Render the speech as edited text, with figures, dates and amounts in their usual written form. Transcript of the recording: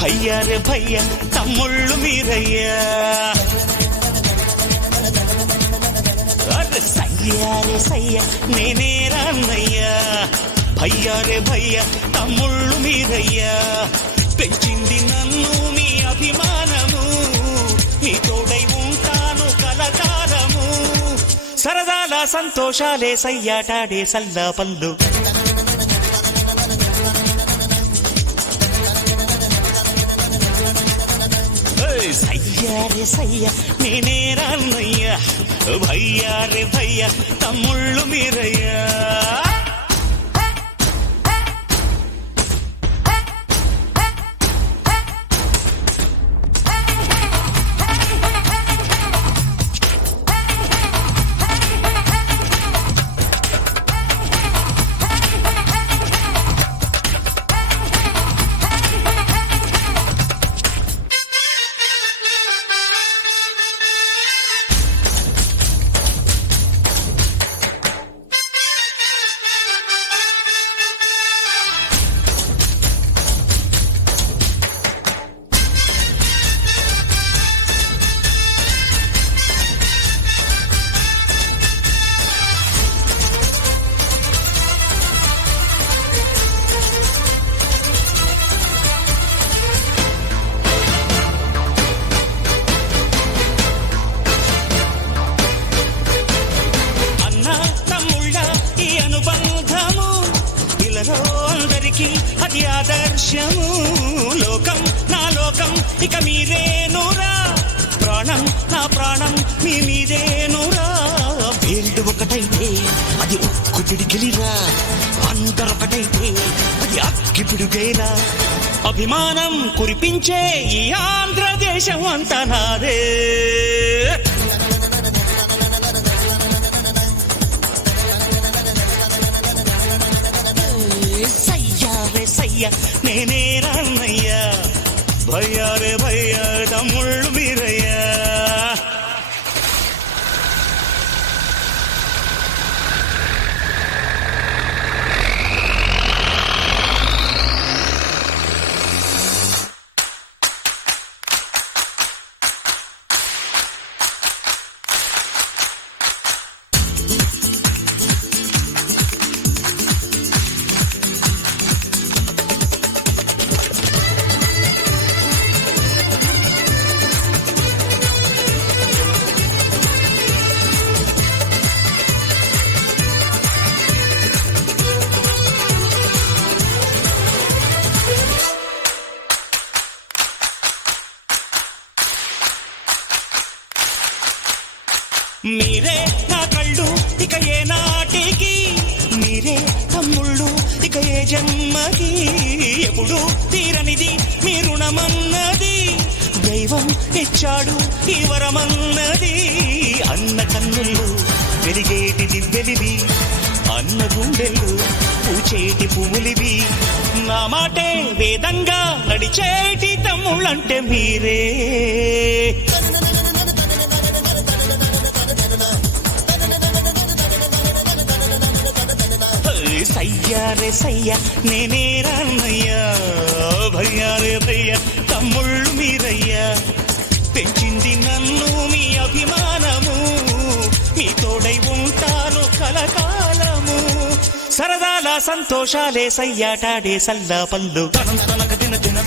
భయ్యా రే భయ్యా తమ్ముళ్ళు మీరయ్యా. సయ్యా రే సయ్యా నేనే రాన్నయ్యా. భయ్యా రే భయ్యా తమ్ముళ్ళు మీరయ్యా. పెంచింది నన్ను మీ అభిమానము, మీ తోడై ఉంటాను కలకాలము. సరదాల సంతోషాలే సయ్యాటాడే సల్లా పల్లు. సయ్యా రే సయ్యా నేనే రాన్నయ్యా. భయ్యా రే భయ్యా తమ్ముళ్ళు మీరయ్యా. అందరికీ అది ఆదర్శము. లోకం నా లోకం ఇక మీరేనురా. ప్రాణం నా ప్రాణం మీ మీదేనురా. వేళ్ళు ఒకటైతే అది ఉక్కు పిడికిలిరా. అందరొకటైతే అది అక్కి పిడుగేరా. అభిమానం కురిపించే ఈ ఆంధ్రదేశం అంతా నాదే. సయ్యా నేనే రాన్నయ్యా. భయ్యా రే భయ్యా తమ్ముళ్ళు మీరయ్యా. మీరే నా కళ్ళు ఇక ఏ నాటికి, మీరే తమ్ముళ్ళు ఇక ఏ జన్మకి. ఎప్పుడు తీరనిది మీ రుణమన్నది, దైవం ఇచ్చాడు ఈ వరమన్నది. అన్న కన్నుల్లో వెలిగేటి దివ్వెలివి, అన్న గుండెలు పూచేటి పువ్వులివి. నా మాటే వేదంగా నడిచేటి తమ్ముళ్ళంటే మీరే. సయ్యా రే సయ్యా నేనే రాన్నయ్యా. భయ్యా రే భయ్యా తమ్ముళ్ళు మీరయ్యా. పెంచింది నన్ను మీ అభిమానము, మీ తోడై ఉంటాను కలకాలము. సరదాల సంతోషాలే సయ్యాటాడే సల్లా పల్లు. తనం తనక దిన దిన